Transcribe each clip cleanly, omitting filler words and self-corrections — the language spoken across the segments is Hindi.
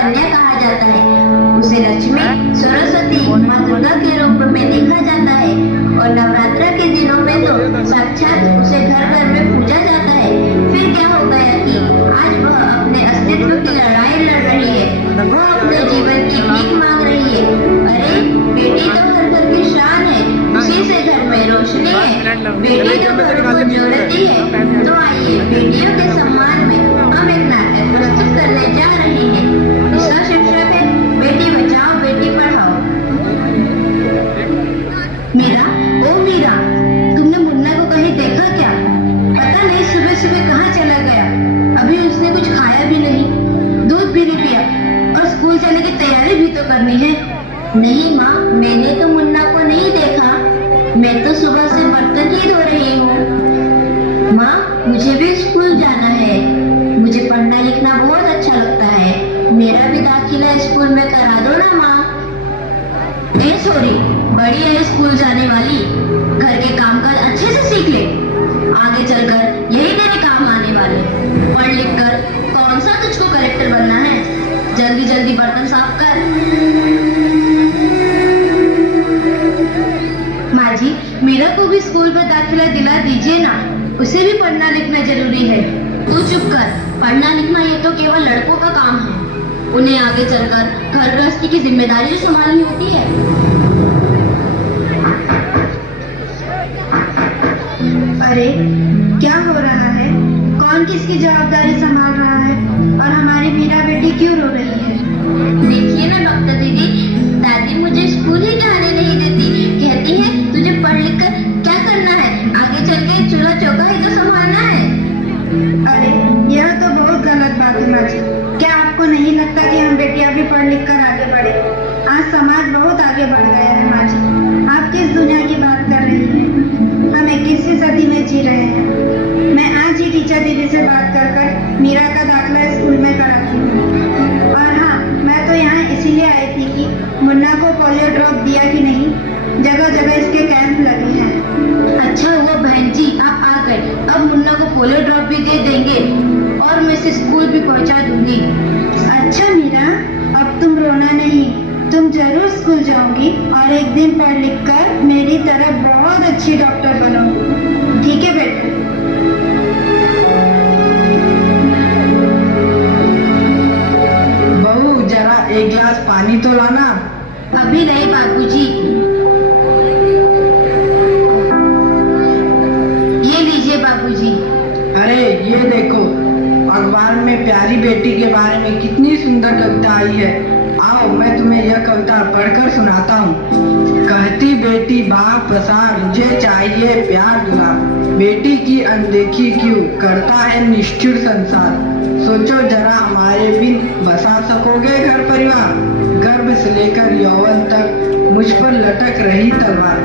कन्या कहा जाता है। उसे लक्ष्मी, सरस्वती, माँ दुर्गा के रूप में देखा जाता है और नवरात्र के दिनों में तो साक्षात उसे घर घर में पूजा जाता है। फिर क्या हो गया कि आज वह अपने अस्तित्व की लड़ाई लड़ रही है, वह अपने जीवन की भीख मांग रही है। अरे बेटी तो हर घर की शान है, उसी से घर में रोशनी है, बेटी तो घर को जोड़ती है। तो आइए बेटियों के सम्मान में हम एक नाटक प्रस्तुत करने जा रहे हैं। इसका शीर्षक है बेटी बचाओ बेटी पढ़ाओ। मीरा, ओ मीरा, तुमने मुन्ना को कहीं देखा क्या? पता नहीं सुबह सुबह कहाँ चला गया। अभी उसने कुछ खाया भी नहीं, दूध भी नहीं पिया और स्कूल जाने की तैयारी भी तो करनी है। नहीं माँ, मैंने तो मुन्ना को नहीं देखा, मैं तो सुबह से बर्तन ही धो रही हूँ। माँ, मुझे भी स्कूल जाना है, मुझे पढ़ना लिखना बहुत अच्छा लगता है, मेरा भी दाखिला स्कूल में करा दो ना माँ। सॉरी, बड़ी है स्कूल जाने वाली, घर के काम काज अच्छे से सीख ले, आगे चलकर यही तेरे काम आने वाले। पढ़ लिख कर कौन सा तुझको कलेक्टर बनना है, जल्दी जल्दी बर्तन साफ कर। माँ जी, मीरा को भी स्कूल में दाखिला दिला दीजिए ना, उसे भी पढ़ना लिखना जरूरी है। तू चुप कर, पढ़ना लिखना ये तो केवल लड़कों का काम है, उन्हें आगे चलकर घर गृहस्थी की जिम्मेदारी संभालनी होती है। अरे क्या हो रहा है? कौन किसकी जवाबदारी संभाल रहा है और हमारी मीरा बेटी क्यों रो रही है? देखिए ना डॉक्टर दीदी, दादी मुझे स्कूल ही जाने नहीं देती, कहती है तुझे पढ़ लिख कर क्या करना है, आगे चल के चूल्हा चौका ही तो संभालना है। अरे यह तो बहुत गलत बात है माँ जी। क्या आपको नहीं लगता कि हम बेटियां भी पढ़ लिख कर आगे बढ़े? आज समाज बहुत आगे बढ़ गया है माँ जी। आप किस दुनिया की बात कर रही हैं? हम 21वीं सदी में जी रहे हैं। मैं आज ही टीचर दीदी से बात कर मीरा का दाखिला स्कूल में कराती हूँ। और हाँ, मैं तो यहाँ इसीलिए आई थी कि मुन्ना को पोलियो ड्रॉप दिया कि नहीं, जगह जगह इसके कैंप लगे हैं। अच्छा हुआ बहन जी आप आ गए, अब मुन्ना को पोलियो ड्रॉप भी दे देंगे और मैं इसे स्कूल भी पहुँचा दूंगी। अच्छा मीरा, अब तुम रोना नहीं, तुम जरूर स्कूल जाओगी और एक दिन पढ़ लिख कर मेरी तरह बहुत अच्छी डॉक्टर बनोगी। ठीक है बेटा? बहू, जरा एक गिलास पानी तो लाना। अभी नहीं बाबूजी। ये लीजिए बाबूजी। अरे ये देखो, अखबार में प्यारी बेटी के बारे में कितनी सुंदर कविता आई है। आओ मैं तुम्हें यह कविता पढ़कर सुनाता हूँ। कहती बेटी बाप प्रसार, मुझे चाहिए प्यार दुलार, बेटी की अनदेखी क्यों करता है निष्ठुर संसार। सोचो जरा हमारे बिन बसा सकोगे घर परिवार, गर्भ से लेकर यौवन तक मुझ पर लटक रही तलवार।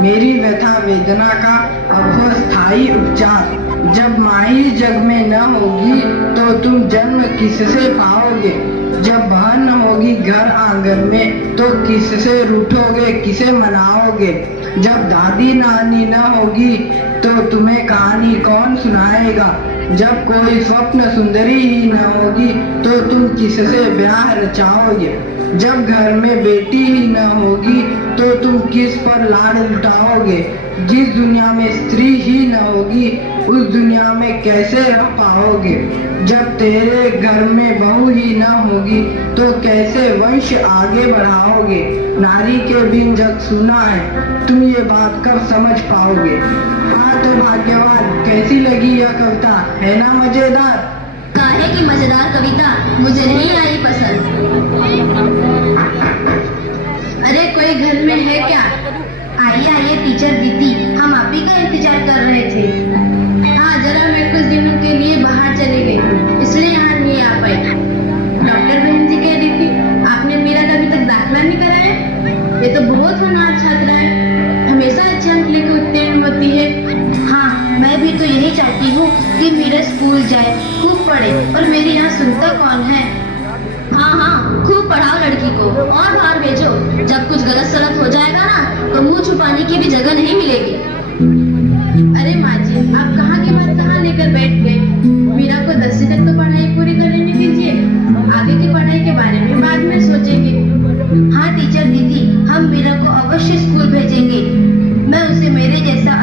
मेरी व्यथा वेदना का अब हो स्थायी उपचार, जब माई जग में न होगी तो तुम जन्म किससे पाओगे। जब बहन न होगी घर आंगन में तो किससे रूठोगे, किसे मनाओगे। जब दादी नानी न होगी तो तुम्हें कहानी कौन सुनाएगा। जब कोई स्वप्न सुंदरी ही न होगी तो तुम किससे ब्याह रचाओगे। जब घर में बेटी ही न होगी तो तुम किस पर लाड लुटाओगे। जिस दुनिया में स्त्री ही न होगी उस दुनिया में कैसे रह पाओगे। जब तेरे घर में बहू ही न होगी तो कैसे वंश आगे बढ़ाओगे। नारी के बिन जग सुना है, तुम ये बात कब समझ पाओगे। हाँ तो भाग्यवान, कैसी लगी यह कविता, है ना मजेदार? काहे की मजेदार कविता, मुझे नहीं आई पसंद। अरे कोई घर में है क्या? आइए आइए टीचर दीदी, हम आप ही का इंतजार कर रहे थे। हाँ जरा मैं कुछ दिनों के लिए बाहर चली गई, इसलिए यहाँ नहीं आ पाई। डॉक्टर बहन जी कह रही थी आपने मेरा अभी तक दाखिला नहीं कराया। ये तो बहुत होनहार छात्रा है, हमेशा अच्छे अंक लेकर उत्तीर्ण होती है। हाँ मैं भी तो यही चाहती हूँ कि मेरा स्कूल जाए, खूब पढ़े, और मेरी यहाँ सुनता कौन है। हाँ हाँ खूब पढ़ाओ लड़की को और बाहर भेजो, जब कुछ गलत सलत हो जाएगा ना तो मुंह छुपाने की भी जगह नहीं मिलेगी। अरे माँ जी आप कहाँ की बात कहाँ लेकर बैठ गए। मीरा को 10वीं तक तो पढ़ाई पूरी कर लेने दीजिए, आगे की पढ़ाई के बारे में बाद में सोचेंगे। हाँ टीचर दीदी, हम मीरा को अवश्य स्कूल भेजेंगे। मैं उसे मेरे जैसा